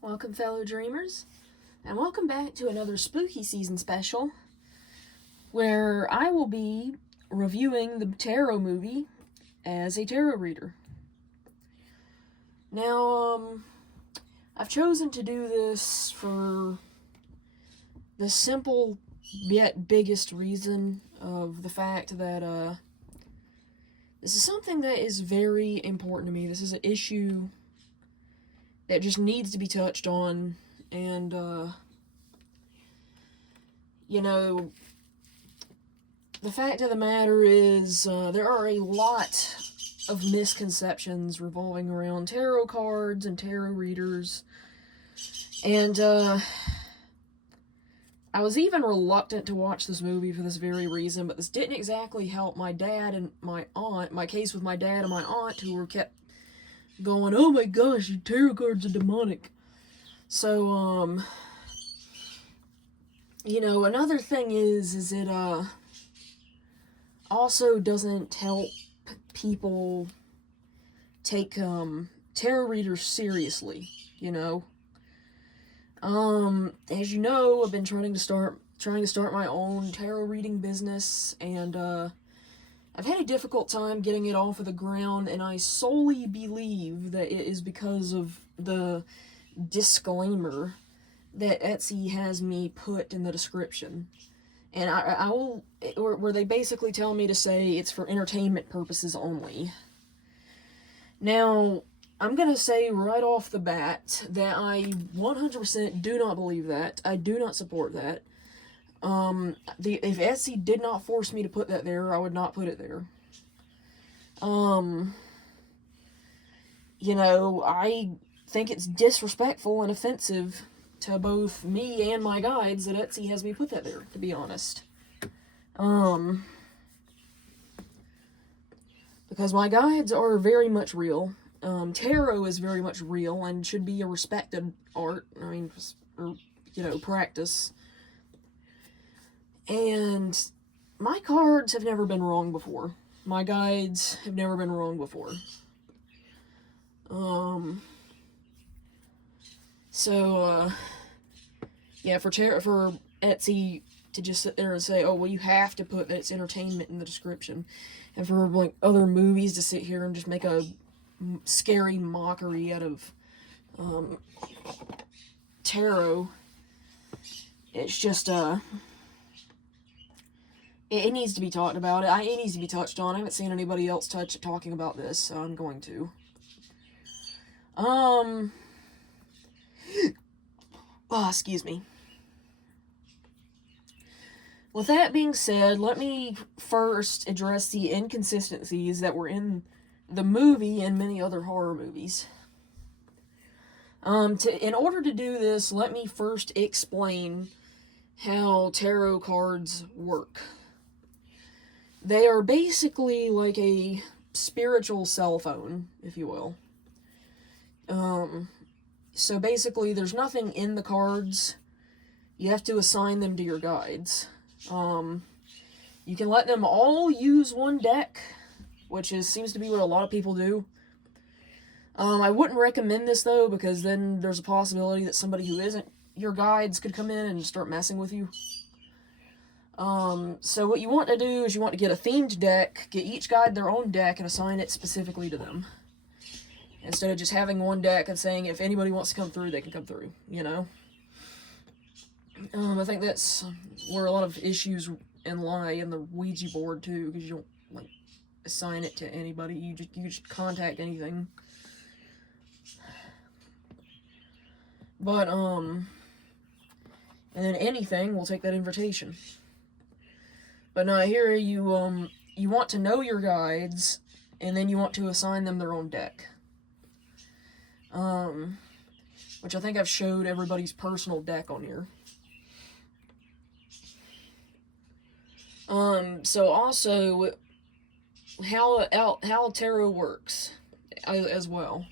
Welcome, fellow dreamers, and welcome back to another spooky season special where I will be reviewing the tarot movie as a tarot reader. Now, I've chosen to do this for the simple yet biggest reason of the fact that this is something that is very important to me. This is an issue that just needs to be touched on, and the fact of the matter is there are a lot of misconceptions revolving around tarot cards and tarot readers, and I was even reluctant to watch this movie for this very reason, but this didn't exactly help my dad and my aunt, my case with my dad and my aunt, who were kept going, "Oh my gosh, tarot cards are demonic." So, another thing is it, also doesn't help people take, tarot readers seriously, As you know, I've been trying to start my own tarot reading business, and, I've had a difficult time getting it off of the ground, and I solely believe that it is because of the disclaimer that Etsy has me put in the description. And I will, where they basically tell me to say it's for entertainment purposes only. Now, I'm going to say right off the bat that I 100% do not believe that. I do not support that. If Etsy did not force me to put that there, I would not put it there. I think it's disrespectful and offensive to both me and my guides that Etsy has me put that there, to be honest. Because my guides are very much real. Tarot is very much real and should be a respected art, practice. And my cards have never been wrong before. My guides have never been wrong before. For Etsy to just sit there and say, "Oh, well, you have to put that it's entertainment in the description," and for other movies to sit here and just make a scary mockery out of tarot, it's just it needs to be talked about. It needs to be touched on. I haven't seen anybody else talking about this, so I'm going to. Excuse me. With that being said, let me first address the inconsistencies that were in the movie and many other horror movies. In order to do this, let me first explain how tarot cards work. They are basically like a spiritual cell phone, if you will. So basically, there's nothing in the cards. You have to assign them to your guides. You can let them all use one deck, which seems to be what a lot of people do. I wouldn't recommend this, though, because then there's a possibility that somebody who isn't your guides could come in and start messing with you. So what you want to do is you want to get a themed deck, get each guide their own deck, and assign it specifically to them. Instead of just having one deck and saying if anybody wants to come through, they can come through, I think that's where a lot of issues lie in the Ouija board, too, because you don't, assign it to anybody. You just contact anything. But, and then anything will take that invitation. But now here you want to know your guides, and then you want to assign them their own deck. Which I think I've showed everybody's personal deck on here. So also, how tarot works as well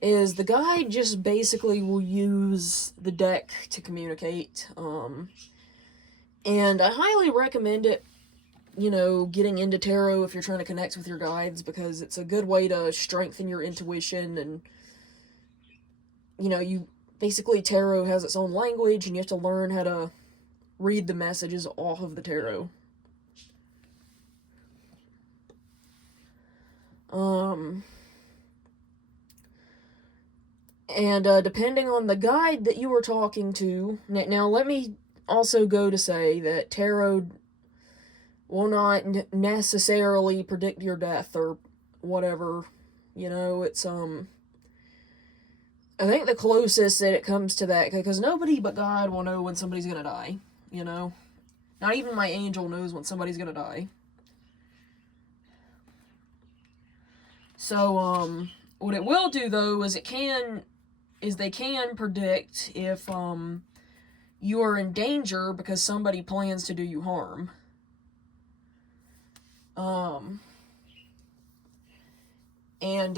is the guide just basically will use the deck to communicate. And I highly recommend it, getting into tarot if you're trying to connect with your guides, because it's a good way to strengthen your intuition and basically, tarot has its own language, and you have to learn how to read the messages off of the tarot. And depending on the guide that you were talking to, now let me also go to say that tarot will not necessarily predict your death or whatever. It's I think the closest that it comes to that, because nobody but God will know when somebody's gonna die. Not even my angel knows when somebody's gonna die. So what it will do though is they can predict if you are in danger because somebody plans to do you harm. And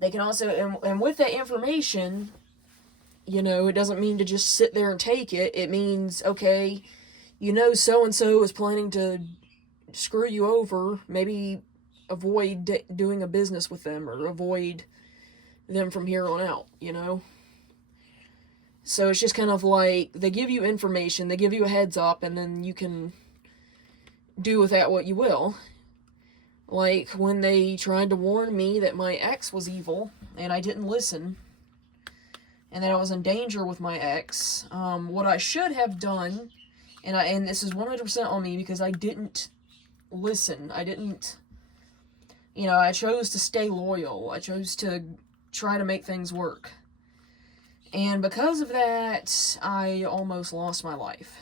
they can also, and with that information, it doesn't mean to just sit there and take it. It means, okay, so-and-so is planning to screw you over. Maybe avoid doing a business with them, or avoid them from here on out, So it's just kind of like, they give you information, they give you a heads up, and then you can do with that what you will. Like when they tried to warn me that my ex was evil, and I didn't listen, and that I was in danger with my ex, what I should have done, and this is 100% on me, because I didn't listen. I chose to stay loyal. I chose to try to make things work. And because of that, I almost lost my life.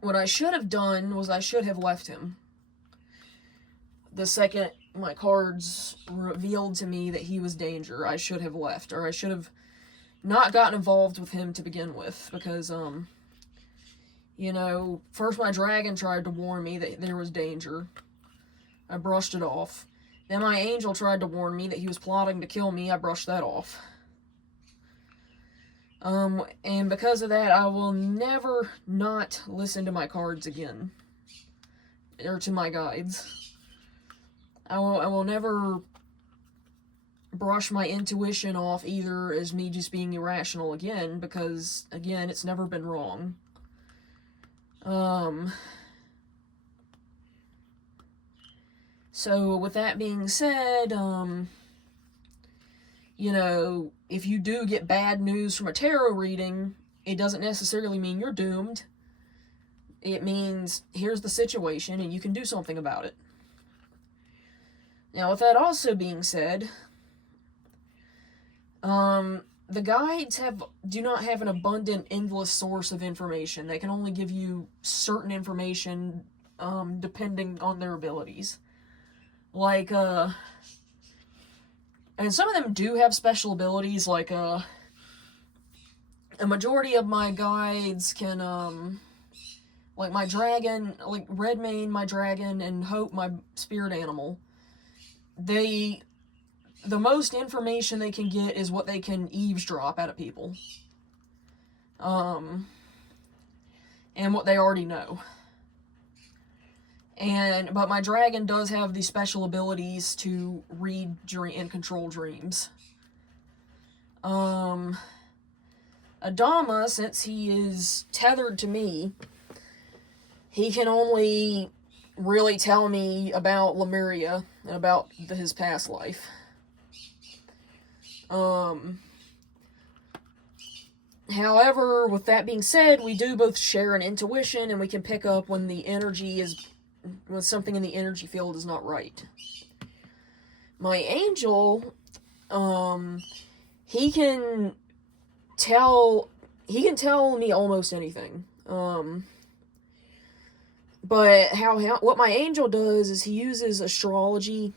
What I should have done was I should have left him. The second my cards revealed to me that he was danger, I should have left, or I should have not gotten involved with him to begin with, because, first my dragon tried to warn me that there was danger. I brushed it off. Then my angel tried to warn me that he was plotting to kill me. I brushed that off. And because of that, I will never not listen to my cards again. Or to my guides. I will never brush my intuition off either as me just being irrational again, because, again, it's never been wrong. So with that being said, if you do get bad news from a tarot reading, it doesn't necessarily mean you're doomed. It means, here's the situation, and you can do something about it. Now, with that also being said, the guides do not have an abundant, endless source of information. They can only give you certain information, depending on their abilities. Like, and some of them do have special abilities, like, a majority of my guides can, like my dragon, like Redmane, my dragon, and Hope, my spirit animal, the most information they can get is what they can eavesdrop out of people. And what they already know. But my dragon does have the special abilities to read and control dreams. Adama, since he is tethered to me, he can only really tell me about Lemuria and about his past life. However, with that being said, we do both share an intuition, and we can pick up when when something in the energy field is not right. My angel, he can tell me almost anything. But what my angel does is he uses astrology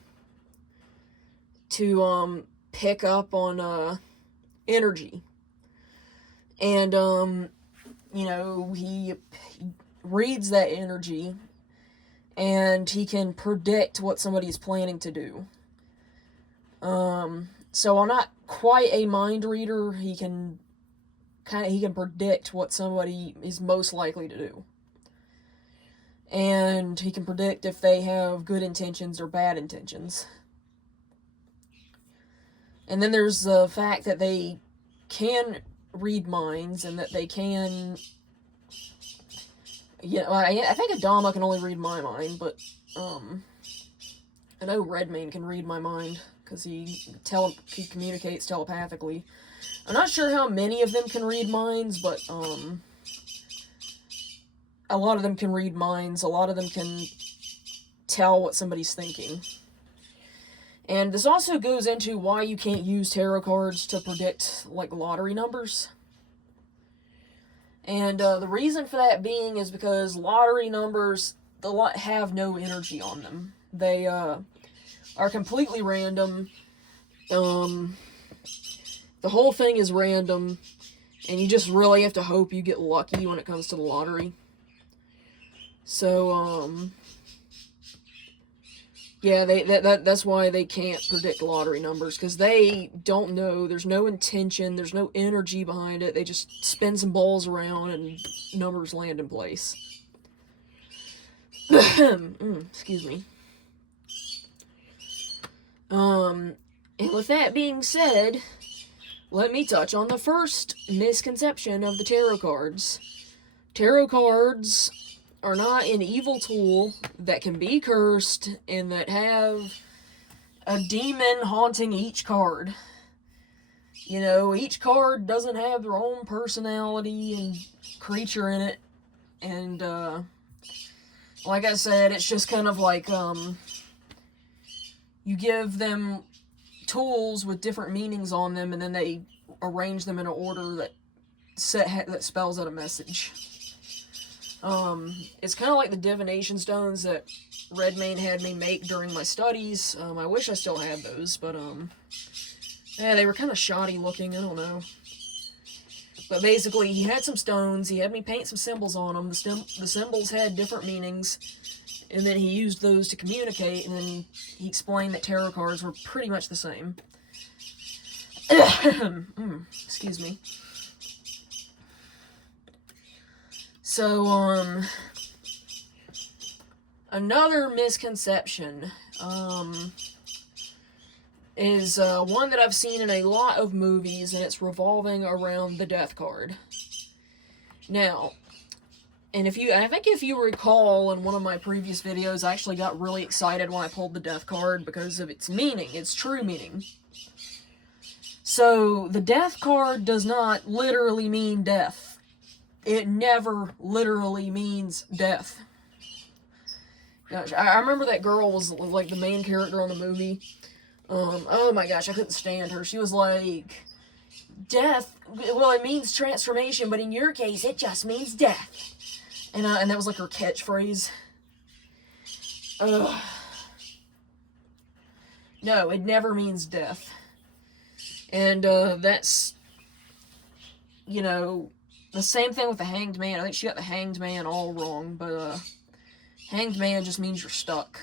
to pick up on energy. And he reads that energy, and he can predict what somebody's planning to do. So I'm not quite a mind reader. He can predict what somebody is most likely to do. And he can predict if they have good intentions or bad intentions. And then there's the fact that they can read minds, and that they can... Yeah, I think Adama can only read my mind, but, I know Redmayne can read my mind, because he communicates telepathically. I'm not sure how many of them can read minds, but, a lot of them can read minds. A lot of them can tell what somebody's thinking. And this also goes into why you can't use tarot cards to predict, like, lottery numbers. And the reason for that being is because lottery numbers, have no energy on them. They are completely random. The whole thing is random, and you just really have to hope you get lucky when it comes to the lottery. So, yeah, that's why they can't predict lottery numbers, because they don't know. There's no intention, there's no energy behind it. They just spin some balls around and numbers land in place. Excuse me. And with that being said, let me touch on the first misconception of the tarot cards. Tarot cards are not an evil tool that can be cursed and that have a demon haunting each card. You know, each card doesn't have their own personality and creature in it. And, like I said, it's just kind of like, you give them tools with different meanings on them, and then they arrange them in an order that spells out a message. It's kind of like the divination stones that Redmayne had me make during my studies. I wish I still had those, but, yeah, they were kind of shoddy looking, I don't know. But basically, he had some stones, he had me paint some symbols on them, the symbols had different meanings, and then he used those to communicate, and then he explained that tarot cards were pretty much the same. Excuse me. So, another misconception, is, one that I've seen in a lot of movies, and it's revolving around the death card. Now, and I think if you recall, in one of my previous videos, I actually got really excited when I pulled the death card because of its meaning, its true meaning. So, the death card does not literally mean death. It never literally means death. Gosh, I remember that girl was, like, the main character on the movie. Oh my gosh, I couldn't stand her. She was like, death, well, it means transformation, but in your case, it just means death. And that was, like, her catchphrase. Ugh. No, it never means death. And, that's, you know, the same thing with the Hanged Man. I think she got the Hanged Man all wrong, but, Hanged Man just means you're stuck.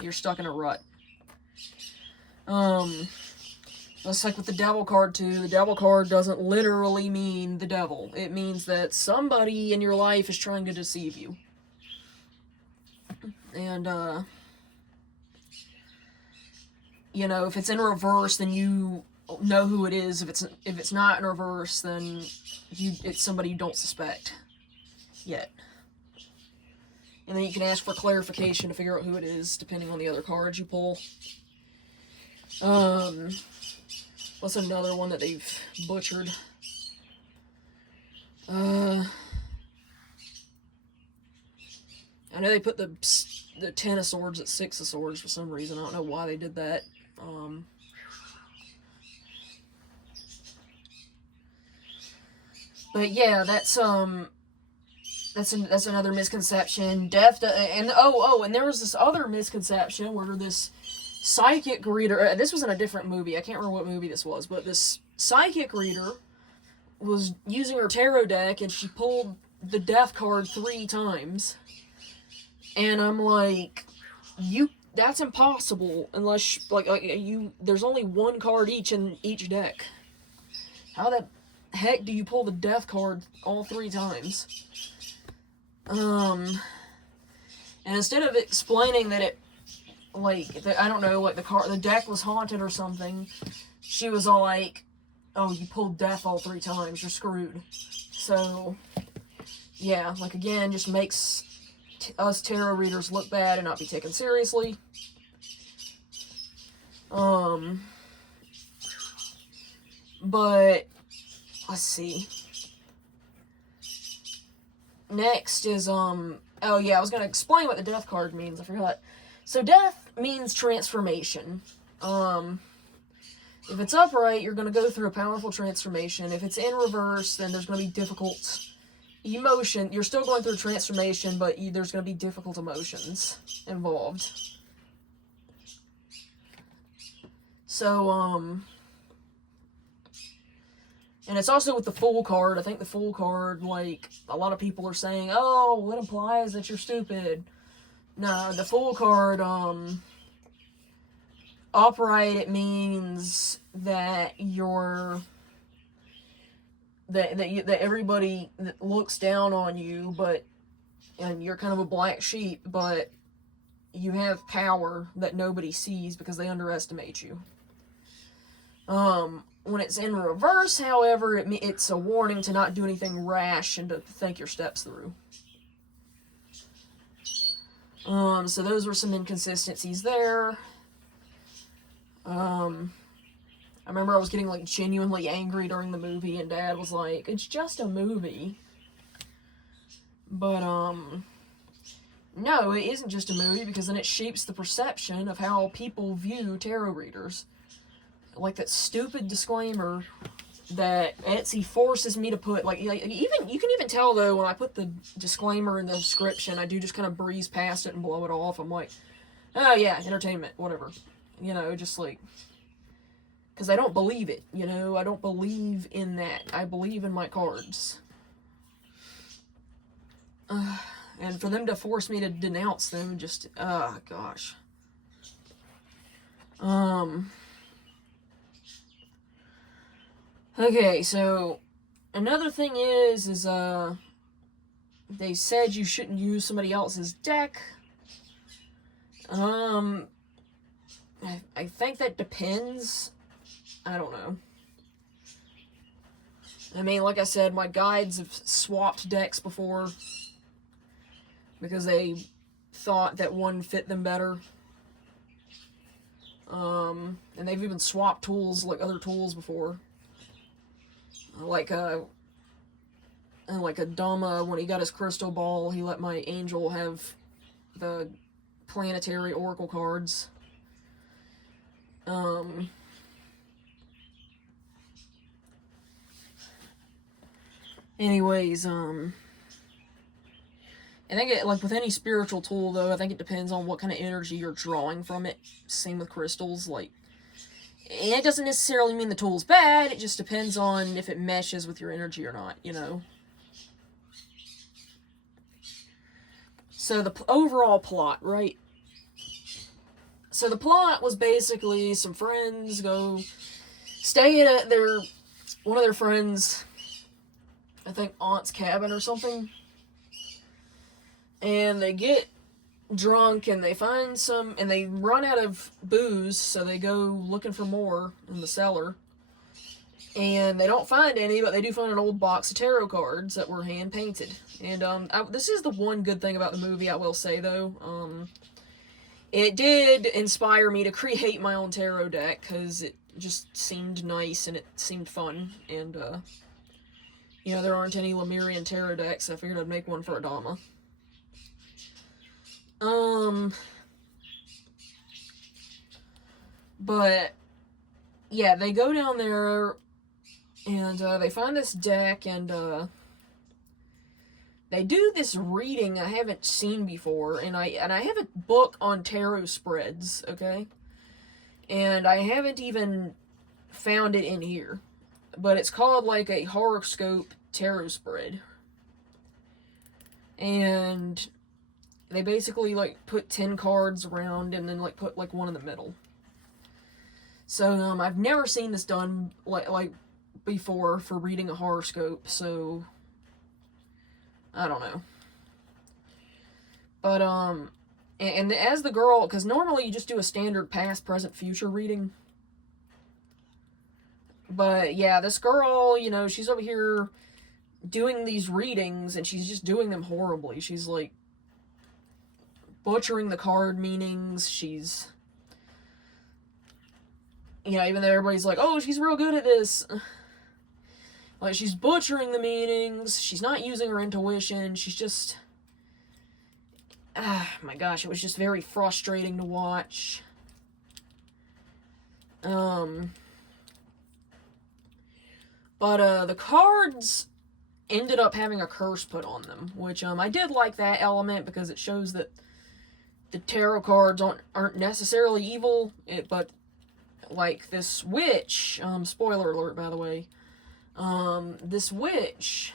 You're stuck in a rut. That's like with the Devil card, too. The Devil card doesn't literally mean the devil. It means that somebody in your life is trying to deceive you. And, you know, if it's in reverse, then you know who it is. If it's not in reverse, then it's somebody you don't suspect yet. And then you can ask for clarification to figure out who it is, depending on the other cards you pull. What's another one that they've butchered? I know they put the Ten of Swords at Six of Swords for some reason. I don't know why they did that. But yeah, that's another misconception. Death, and there was this other misconception where this psychic reader, this was in a different movie, I can't remember what movie this was, but this psychic reader was using her tarot deck, and she pulled the death card 3 times. And I'm like, that's impossible, unless, there's only one card each in each deck. How the heck do you pull the death card all 3 times? And instead of explaining that like, I don't know, like, the deck was haunted or something, she was all like, oh, you pulled death all 3 times, you're screwed. So, yeah, like, again, just makes us tarot readers look bad and not be taken seriously. But, let's see. Next is, oh yeah, I was gonna explain what the death card means, I forgot. So death means transformation. If it's upright, you're gonna go through a powerful transformation. If it's in reverse, then there's gonna be difficult emotion. You're still going through transformation, but there's gonna be difficult emotions involved. So, and it's also with the Fool card. I think the Fool card, like, a lot of people are saying, oh, it implies that you're stupid. No, the Fool card, upright, it means that you're, that everybody looks down on you, but, and you're kind of a black sheep, but you have power that nobody sees because they underestimate you. When it's in reverse, however, it's a warning to not do anything rash and to think your steps through. So those were some inconsistencies there. I remember I was getting, like, genuinely angry during the movie, and Dad was like, it's just a movie. But, no, it isn't just a movie, because then it shapes the perception of how people view tarot readers. Like that stupid disclaimer that Etsy forces me to put, like, even, you can even tell, though, when I put the disclaimer in the description, I do just kind of breeze past it and blow it off. I'm like, oh yeah, entertainment, whatever. You know, just like, because I don't believe it, you know, I don't believe in that. I believe in my cards. And for them to force me to denounce them, just, gosh. Okay, so another thing is they said you shouldn't use somebody else's deck. I think that depends. I don't know. I mean, like I said, my guides have swapped decks before because they thought that one fit them better. And they've even swapped tools, like other tools before. Like a Dama, when he got his crystal ball, he let my angel have the planetary oracle cards. Anyways, I think like with any spiritual tool, though, I think it depends on what kind of energy you're drawing from it. Same with crystals, like, and it doesn't necessarily mean the tool's bad, it just depends on if it meshes with your energy or not, you know? So the overall plot, right? So the plot was basically some friends go stay at one of their friends', I think, aunt's cabin or something. And they get drunk and they find some, and they run out of booze, so they go looking for more in the cellar. And they don't find any, but they do find an old box of tarot cards that were hand painted. And this is the one good thing about the movie, I will say, though. It did inspire me to create my own tarot deck, because it just seemed nice and it seemed fun. And, you know, there aren't any Lemurian tarot decks, so I figured I'd make one for Adama. But, yeah, they go down there, and, they find this deck, and, they do this reading I haven't seen before, and I have a book on tarot spreads, okay? And I haven't even found it in here. But it's called, like, a horoscope tarot spread. And they basically, like, put 10 cards around and then, like, put, like, one in the middle. So, I've never seen this done, like before for reading a horoscope, so I don't know. But, And as the girl, because normally you just do a standard past, present, future reading. But yeah, this girl, you know, she's over here doing these readings, and she's just doing them horribly. She's like butchering the card meanings. She's, you know, even though everybody's like, oh, she's real good at this, like, she's butchering the meanings. She's not using her intuition. She's just, my gosh, it was just very frustrating to watch. But the cards ended up having a curse put on them, which I did like that element, because it shows that the tarot cards aren't necessarily evil, but like this witch, spoiler alert by the way, this witch,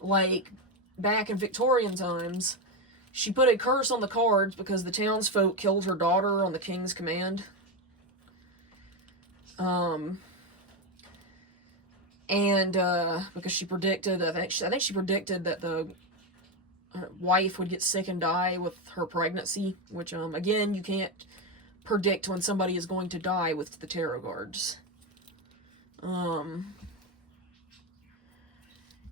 like back in Victorian times, she put a curse on the cards because the townsfolk killed her daughter on the king's command. And because she predicted, I think she predicted that the wife would get sick and die with her pregnancy, which, again, you can't predict when somebody is going to die with the tarot cards. I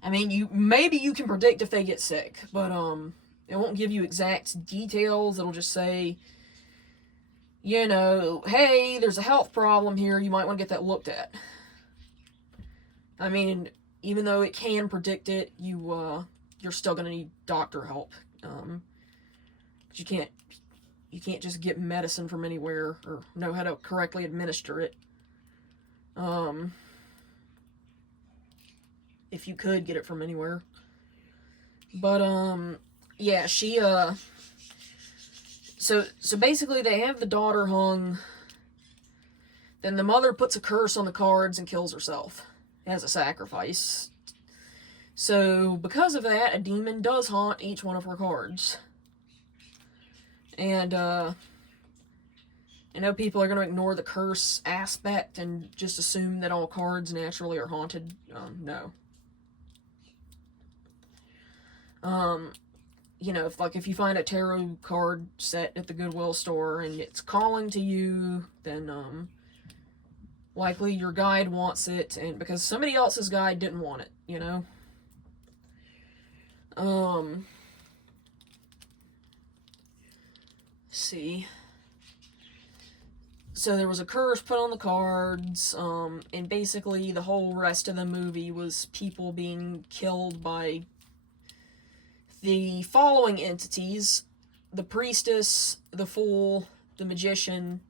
mean, maybe you can predict if they get sick, but it won't give you exact details. It'll just say, you know, hey, there's a health problem here, you might want to get that looked at. I mean, even though it can predict it, you're still gonna need doctor help. You can't just get medicine from anywhere or know how to correctly administer it. If you could get it from anywhere. But yeah, she so basically they have the daughter hung. Then the mother puts a curse on the cards and kills herself as a sacrifice. So because of that, a demon does haunt each one of her cards. And I know people are going to ignore the curse aspect and just assume that all cards naturally are haunted. No. You know, if you find a tarot card set at the Goodwill store and it's calling to you, then likely your guide wants it, and because somebody else's guide didn't want it, you know. Let's see. So there was a curse put on the cards, and basically the whole rest of the movie was people being killed by the following entities: the priestess, the fool, the magician,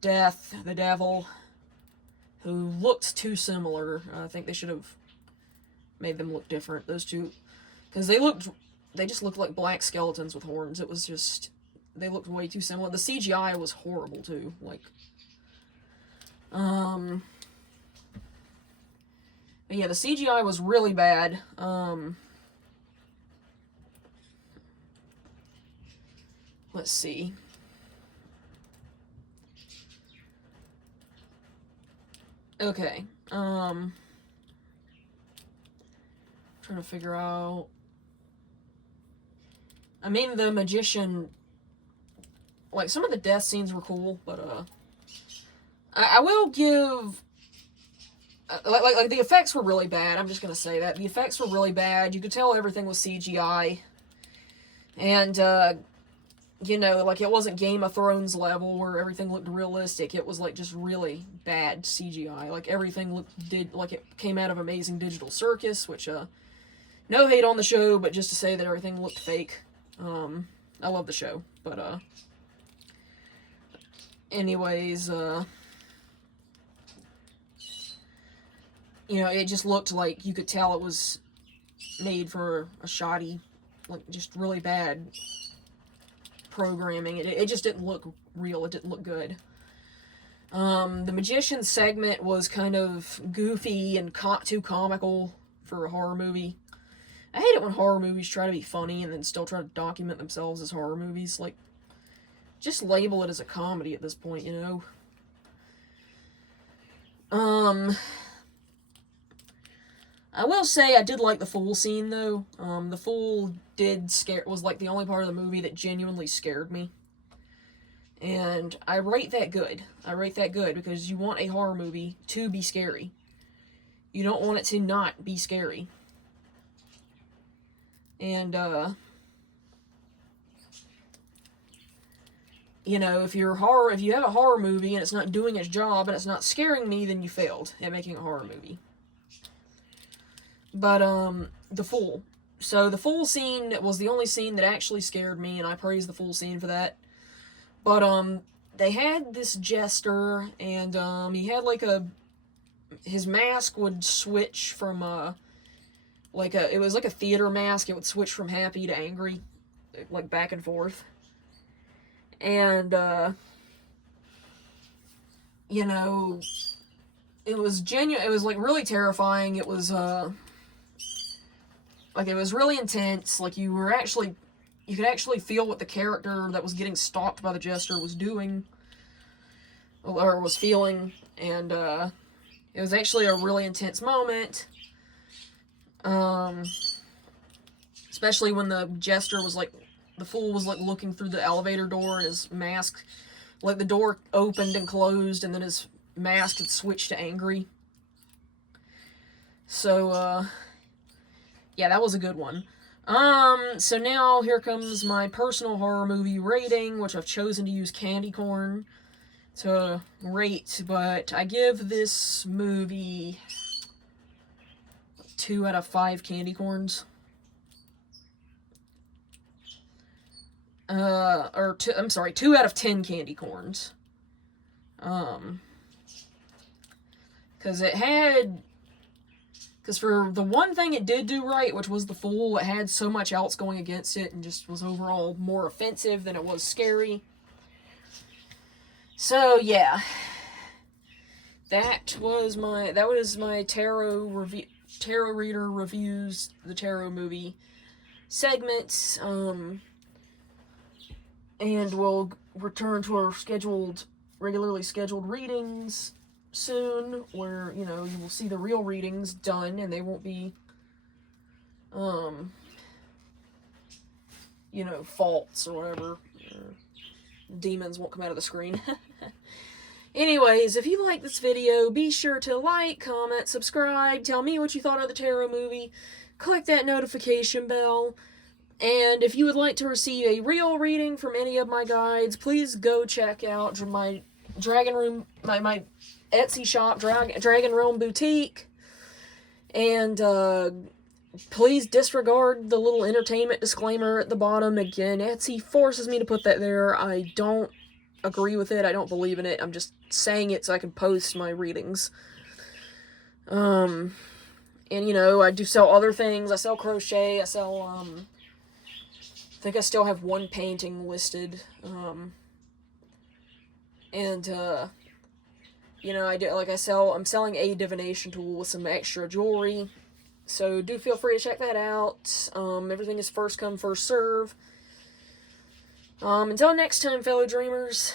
death, the devil, who looked too similar. I think they should have made them look different, those two, because they just looked like black skeletons with horns. It was just, they looked way too similar. The CGI was horrible too, like, but yeah, the CGI was really bad. Let's see. Okay, trying to figure out. I mean, the magician, like, some of the death scenes were cool, but, I will give, like, the effects were really bad. I'm just gonna say that. The effects were really bad. You could tell everything was CGI. And, you know, like, it wasn't Game of Thrones level where everything looked realistic. It was, like, just really bad CGI. Like, everything like it came out of Amazing Digital Circus, which, no hate on the show, but just to say that everything looked fake. I love the show, but, anyways, you know, it just looked like you could tell it was made for a shoddy, like, just really bad programming. It just didn't look real. It didn't look good. The magician segment was kind of goofy and too comical for a horror movie. I hate it when horror movies try to be funny and then still try to document themselves as horror movies. Like, just label it as a comedy at this point, you know? I will say I did like the Fool scene, though. The Fool was like the only part of the movie that genuinely scared me. And I rate that good. I rate that good because you want a horror movie to be scary. You don't want it to not be scary. And, you know, if you have a horror movie and it's not doing its job and it's not scaring me, then you failed at making a horror movie. But, the Fool. So, the Fool scene was the only scene that actually scared me, and I praise the Fool scene for that. But, they had this jester, and, he had, like, his mask would switch from, it was like a theater mask. It would switch from happy to angry, like, back and forth. And, you know, it was like, really terrifying. It was, it was really intense. Like, you could actually feel what the character that was getting stalked by the jester was doing, or was feeling, and, it was actually a really intense moment, especially when the jester was, like, the Fool was, like, looking through the elevator door, and his mask, like, the door opened and closed, and then his mask had switched to angry. So, yeah, that was a good one. So now here comes my personal horror movie rating, which I've chosen to use candy corn to rate, but I give this movie 2 out of 5 candy corns. I'm sorry, 2 out of 10 candy corns. Because for the one thing it did do right, which was the Fool, it had so much else going against it and just was overall more offensive than it was scary. So, yeah. That was my tarot reader reviews the tarot movie segment. And we'll return to our regularly scheduled readings soon, where, you know, you will see the real readings done, and they won't be, you know, faults or whatever. Demons won't come out of the screen. Anyways, if you like this video, be sure to like, comment, subscribe, tell me what you thought of the tarot movie, click that notification bell, and if you would like to receive a real reading from any of my guides, please go check out my my Etsy shop, DragonRealmBoutique, and please disregard the little entertainment disclaimer at the bottom. Again, Etsy forces me to put that there. I don't agree with it. I don't believe in it. I'm just saying it so I can post my readings. And, you know, I do sell other things. I sell crochet. I sell, I think I still have one painting listed. You know, I'm selling a divination tool with some extra jewelry. So do feel free to check that out. Everything is first come, first serve. Until next time, fellow dreamers.